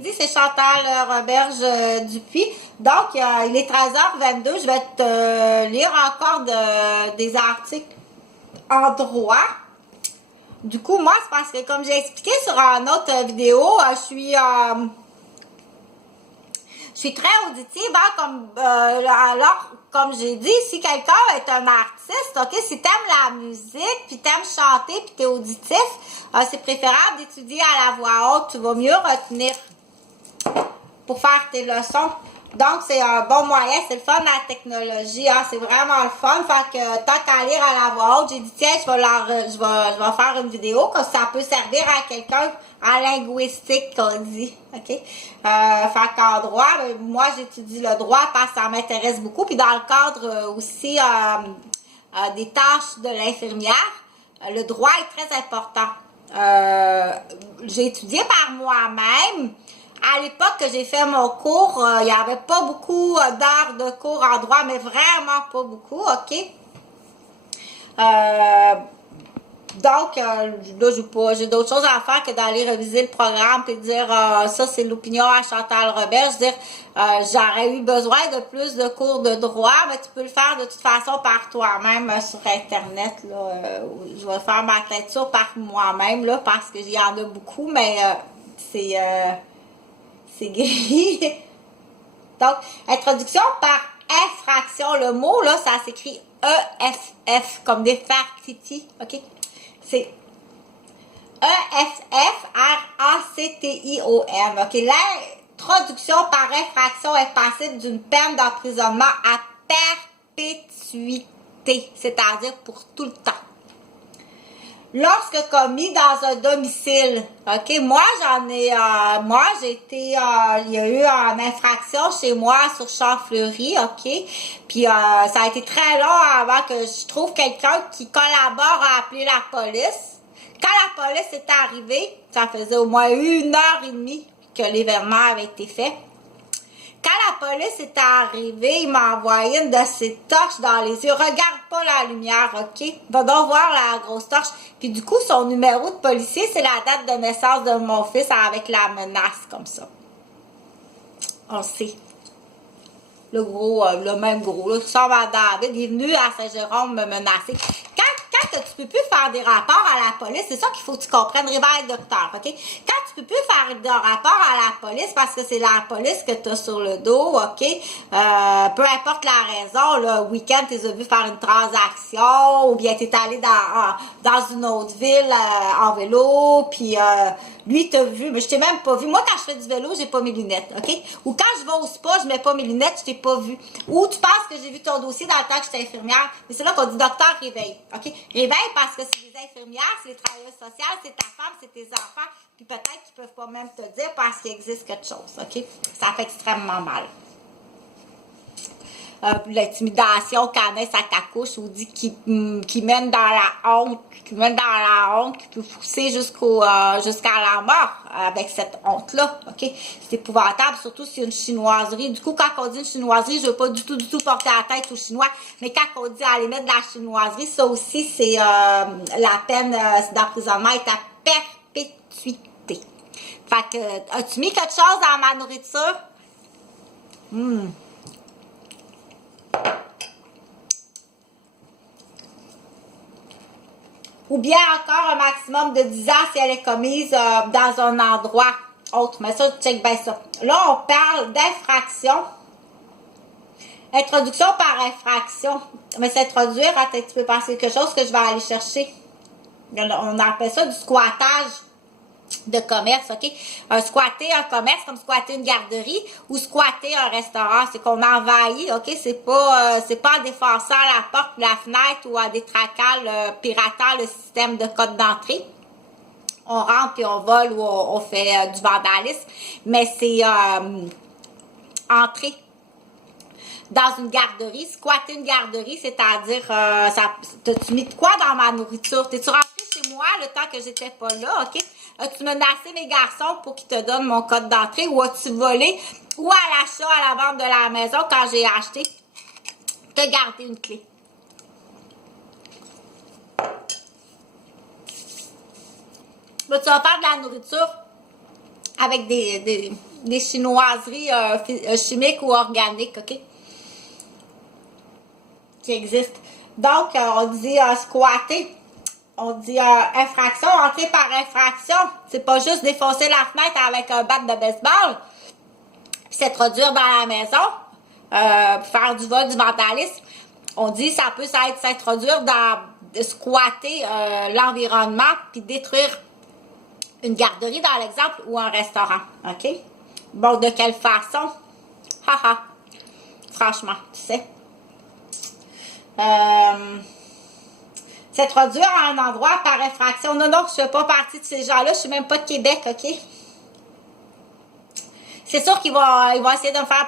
l'après-midi, c'est Chantal Roberge Dupuis. Donc, il est 13h22. Je vais te lire encore des articles en droit. Du coup, moi, c'est parce que, comme j'ai expliqué sur une autre vidéo, je suis très auditive, hein, alors, comme j'ai dit, si quelqu'un est un artiste, ok, si t'aimes la musique, puis t'aimes chanter, puis t'es auditif, c'est préférable d'étudier à la voix haute, tu vas mieux retenir pour faire tes leçons. Donc, c'est un bon moyen, c'est le fun la technologie, hein, c'est vraiment le fun. Fait que tant qu'à lire à la voix haute, j'ai dit tiens, je vais faire une vidéo, comme ça peut servir à quelqu'un en linguistique, qu'on dit, ok? Fait qu'en droit, moi j'étudie le droit parce que ça m'intéresse beaucoup, puis dans le cadre aussi des tâches de l'infirmière, le droit est très important. J'ai étudié par moi-même. À l'époque que j'ai fait mon cours, il n'y avait pas beaucoup d'heures de cours en droit, mais vraiment pas beaucoup, ok? Donc, là, j'ai d'autres choses à faire que d'aller réviser le programme et dire ça, c'est l'opinion à Chantal Robert. Je veux dire, j'aurais eu besoin de plus de cours de droit, mais tu peux le faire de toute façon par toi-même sur Internet. Là, je vais faire ma lecture par moi-même, là, parce qu'il y en a beaucoup, mais c'est gris. Donc, introduction par infraction. Le mot, là, ça s'écrit E-F-F, comme des fartitis, ok? C'est E-F-F-R-A-C-T-I-O-N, ok? L'introduction par infraction est passible d'une peine d'emprisonnement à perpétuité, c'est-à-dire pour tout le temps. Lorsque commis dans un domicile, ok, il y a eu une infraction chez moi sur Champfleury, ok, puis ça a été très long avant que je trouve quelqu'un qui collabore à appeler la police. Quand la police est arrivée, ça faisait au moins 1h30 que l'événement avait été fait. Quand la police est arrivée, il m'a envoyé une de ses torches dans les yeux. Regarde pas la lumière, ok? Va donc voir la grosse torche. Puis du coup, son numéro de policier, c'est la date de naissance de mon fils avec la menace, comme ça. On le sait. Le gros, le même gros, là, qui ressemble à David, il est venu à Saint-Jérôme me menacer. Quand tu peux plus faire des rapports à la police, c'est ça qu'il faut que tu comprennes, réveil docteur, ok? Quand tu peux plus faire de rapports à la police parce que c'est la police que tu as sur le dos, ok? Peu importe la raison, le week-end, tu les as vu faire une transaction ou bien tu es allé dans une autre ville en vélo, puis lui t'a vu, mais je t'ai même pas vu. Moi, quand je fais du vélo, j'ai pas mes lunettes, ok? Ou quand je vais au spa, je mets pas mes lunettes, je t'ai pas vu. Ou tu penses que j'ai vu ton dossier dans le temps que j'étais infirmière, mais c'est là qu'on dit docteur, réveille, ok? Réveille parce que c'est les infirmières, c'est les travailleurs sociaux, c'est ta femme, c'est tes enfants, puis peut-être qu'ils peuvent pas même te dire parce qu'il existe quelque chose, ok? Ça fait extrêmement mal. L'intimidation, canesse à ta couche, ou dit qui mène dans la honte, qui peut pousser jusqu'à la mort avec cette honte-là, ok? C'est épouvantable, surtout si y a une chinoiserie. Du coup, quand on dit une chinoiserie, je veux pas du tout porter la tête aux Chinois, mais quand on dit aller mettre de la chinoiserie, ça aussi, c'est la peine d'emprisonnement est à perpétuité. Fait que, as-tu mis quelque chose dans ma nourriture? Ou bien encore un maximum de 10 ans si elle est commise dans un endroit autre. Mais ça, check bien ça. Là, on parle d'infraction. Introduction par infraction. Mais c'est introduire, attends, tu peux penser quelque chose que je vais aller chercher. On appelle ça du squattage de commerce, ok? Squatter un commerce comme squatter une garderie ou squatter un restaurant, c'est qu'on envahit, ok? C'est pas en défonçant la porte, la fenêtre ou en détraquant, piratant le système de code d'entrée. On rentre puis on vole ou on fait du vandalisme, mais c'est entrer dans une garderie, squatter une garderie, c'est-à-dire, t'as-tu mis de quoi dans ma nourriture? T'es-tu rentré chez moi le temps que j'étais pas là, ok? As-tu menacé mes garçons pour qu'ils te donnent mon code d'entrée ou as-tu volé ou à l'achat, à la vente de la maison quand j'ai acheté, t'as gardé une clé? Ben, tu vas faire de la nourriture avec des des chinoiseries chimiques ou organiques, OK? Qui existent. Donc, on dit squatter. On dit infraction, entrer par infraction. C'est pas juste défoncer la fenêtre avec un bat de baseball, puis s'introduire dans la maison, faire du vol, du vandalisme. On dit ça peut s'introduire dans squatter l'environnement, puis détruire une garderie dans l'exemple ou un restaurant. OK? Bon, de quelle façon? Haha. Franchement, tu sais. S'introduire à un endroit par infraction. Non, non, je ne fais pas partie de ces gens-là. Je ne suis même pas de Québec, OK? C'est sûr qu'ils vont essayer de me faire